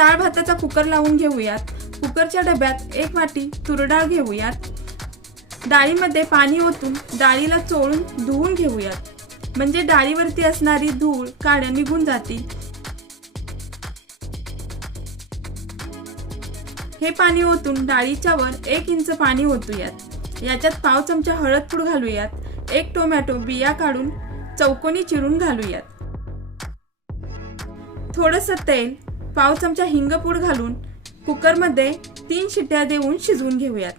डाळ भाताचा कुकर लावून घेऊयात. कुकरच्या डब्यात एक वाटी तुरडाळ घेऊयात. डाळीमध्ये पाणी ओतून डाळीला चोळून धुवून घेऊयात. म्हणजे डाळीवरती असणारी धूळ काड्या निघून जातील. हे पाणी ओतून डाळीच्या वर एक इंच पाणी ओतूयात. याच्यात पाव चमचा हळद पूड घालूयात. एक टोमॅटो बिया काढून चौकोनी चिरून घालूयात. थोडस तेल पाव चमचा हिंगपूड घालून कुकरमध्ये तीन शिट्या देऊन शिजवून घेऊयात.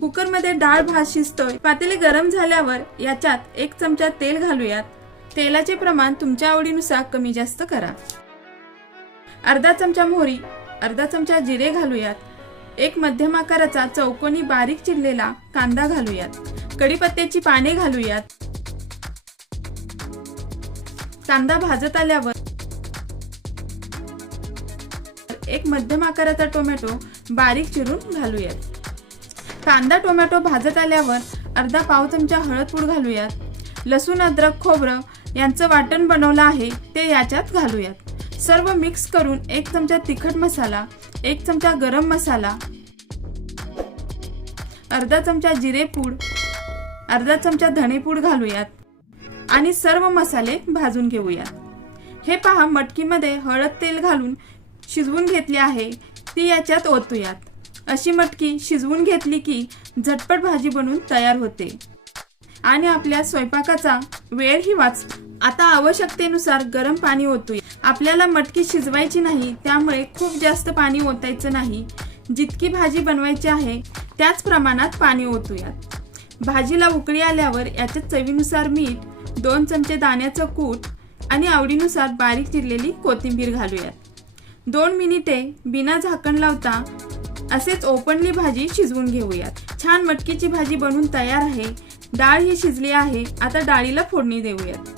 कुकरमध्ये डाळ भात शिजतोय. पातेले गरम झाल्यावर याच्यात एक चमचा तेल घालूयात. तेलाचे प्रमाण तुमच्या आवडीनुसार कमी जास्त करा. अर्धा चमचा मोहरी अर्धा चमचा जिरे घालूयात. एक मध्यम आकाराचा चौकोनी बारीक चिरलेला कांदा घालूयात. कढीपत्त्याची पाने घालूयात. कांदा भाजत आल्यावर एक मध्यम आकाराचा टोमॅटो बारीक चिरून घालूयात. कांदा टोमॅटो भाजत आल्यावर अर्धा पाव चमचा हळद पूड घालूयात. लसूण अद्रक खोबरं यांचं वाटण बनवलं आहे ते याच्यात घालूयात. सर्व मिक्स करून एक चमचा तिखट मसाला एक चमचा गरम मसाला अर्धा चमचा जिरे पूड अर्धा चमचा धणेपूड घालूयात आणि सर्व मसाले भाजून घेऊयात. हे पहा मटकीमध्ये हळद तेल घालून शिजवून घेतली आहे ती याच्यात ओतूयात. अशी मटकी शिजवून घेतली की झटपट भाजी बनून तयार होते. आणि आपल्या स्वयंपाकाचा वेळही वाचतो. आता आवश्यकतेनुसार गरम पाणी ओतूया. आपल्याला मटकी शिजवायची नाही त्यामुळे खूप जास्त पाणी ओतायचं नाही. जितकी भाजी बनवायची आहे त्याच प्रमाणात पाणी ओतूयात. भाजीला उकळी आल्यावर याच्यात चवीनुसार मीठ दोन चमचे दाण्याचं कूट आणि आवडीनुसार बारीक चिरलेली कोथिंबीर घालूयात. दोन मिनिटे बिना झाकण लावता असेच ओपनली भाजी शिजवून घेऊयात. छान मटकीची भाजी बनून तयार आहे. डाळ ही शिजली आहे. आता डाळीला फोडणी देऊयात.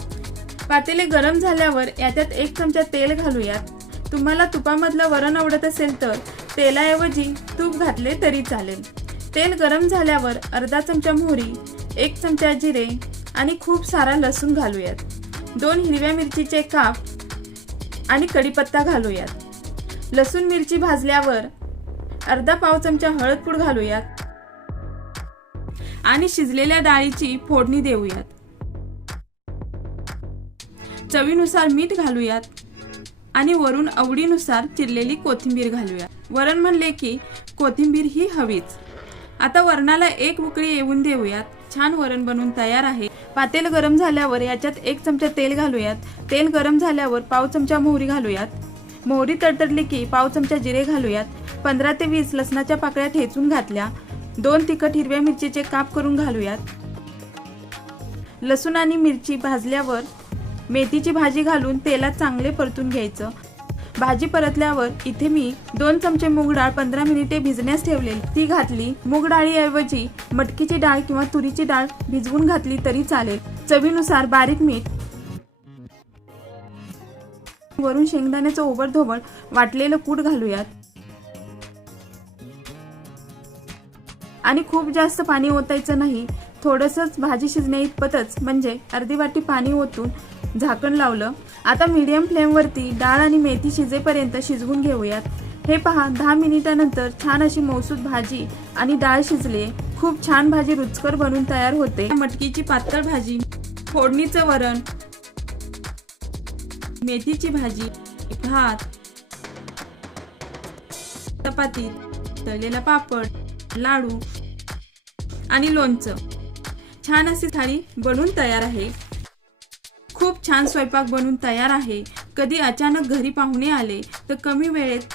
पातेले गरम झाल्यावर याच्यात एक चमचा तेल घालूयात. तुम्हाला तुपामधलं वरण आवडत असेल तर तेलाऐवजी तूप घातले तरी चालेल. तेल गरम झाल्यावर अर्धा चमचा मोहरी एक चमचा जिरे आणि खूप सारा लसूण घालूयात. दोन हिरव्या मिरचीचे काप आणि कढीपत्ता घालूयात. लसूण मिरची भाजल्यावर अर्धा पाव चमचा हळद पूड घालूयात आणि शिजलेल्या डाळीची फोडणी देऊयात. चवीनुसार मीठ घालूयात आणि वरून आवडीनुसार चिरलेली कोथिंबीर घालूयात. वरण म्हणले की कोथिंबीर ही हवीच. आता वरणाला एक उकळी येऊन देऊयात. छान वरण बनून तयार आहे. पातेल गरम झाल्यावर याच्यात एक चमचा तेल घालूयात. तेल गरम झाल्यावर पाव चमचा मोहरी घालूयात. मोहरी तडतडली की पाव चमचा जिरे घालूयात. पंधरा ते वीस लसणाच्या पाकळ्या ठेचून घातल्या. दोन तिखट हिरव्या मिरचीचे काप करून घालूयात. लसूण आणि मिरची भाजल्यावर मेथीची भाजी घालून तेलात चांगले परतून घ्यायचं. भाजी परतल्यावर इथे मी दोन चमचे मूग डाळ पंधरा मिनिटे भिजण्यास ठेवले ती घातली. मूग डाळीऐवजी मटकीची डाळ किंवा तुरीची डाळ भिजवून घातली तरी चालेल. चवीनुसार बारीक मीठ वरून शेंगदाण्याचं ओबडधोबड वाटलेलं कूट घालूयात. आणि खूप जास्त पाणी ओतायचं नाही. थोडंसंच भाजी शिजण्या इतपतच म्हणजे अर्धी वाटी पाणी ओतून झाकण लावलं. आता मीडियम फ्लेमवरती डाळ आणि मेथी शिजेपर्यंत शिजवून घेऊयात. हे पहा दहा मिनिटानंतर छान अशी मौसूद भाजी आणि डाळ शिजले. खूप छान भाजी रुचकर बनून तयार होते. मटकीची पातळ भाजी फोडणीचं वरण मेथीची भाजी भात चपाती तळलेला पापड लाडू आणि लोणचं. छान अशी थाळी बनून तयार आहे. खूप छान स्वयंपाक बनून तयार आहे. कधी अचानक घरी पाहुणे आले तर कमी वेळेत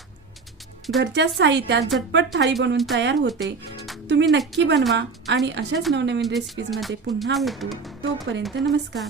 घरच्या साहित्यात झटपट थाळी बनवून तयार होते. तुम्ही नक्की बनवा आणि अशाच नवनवीन रेसिपीजमध्ये पुन्हा भेटू. तोपर्यंत नमस्कार.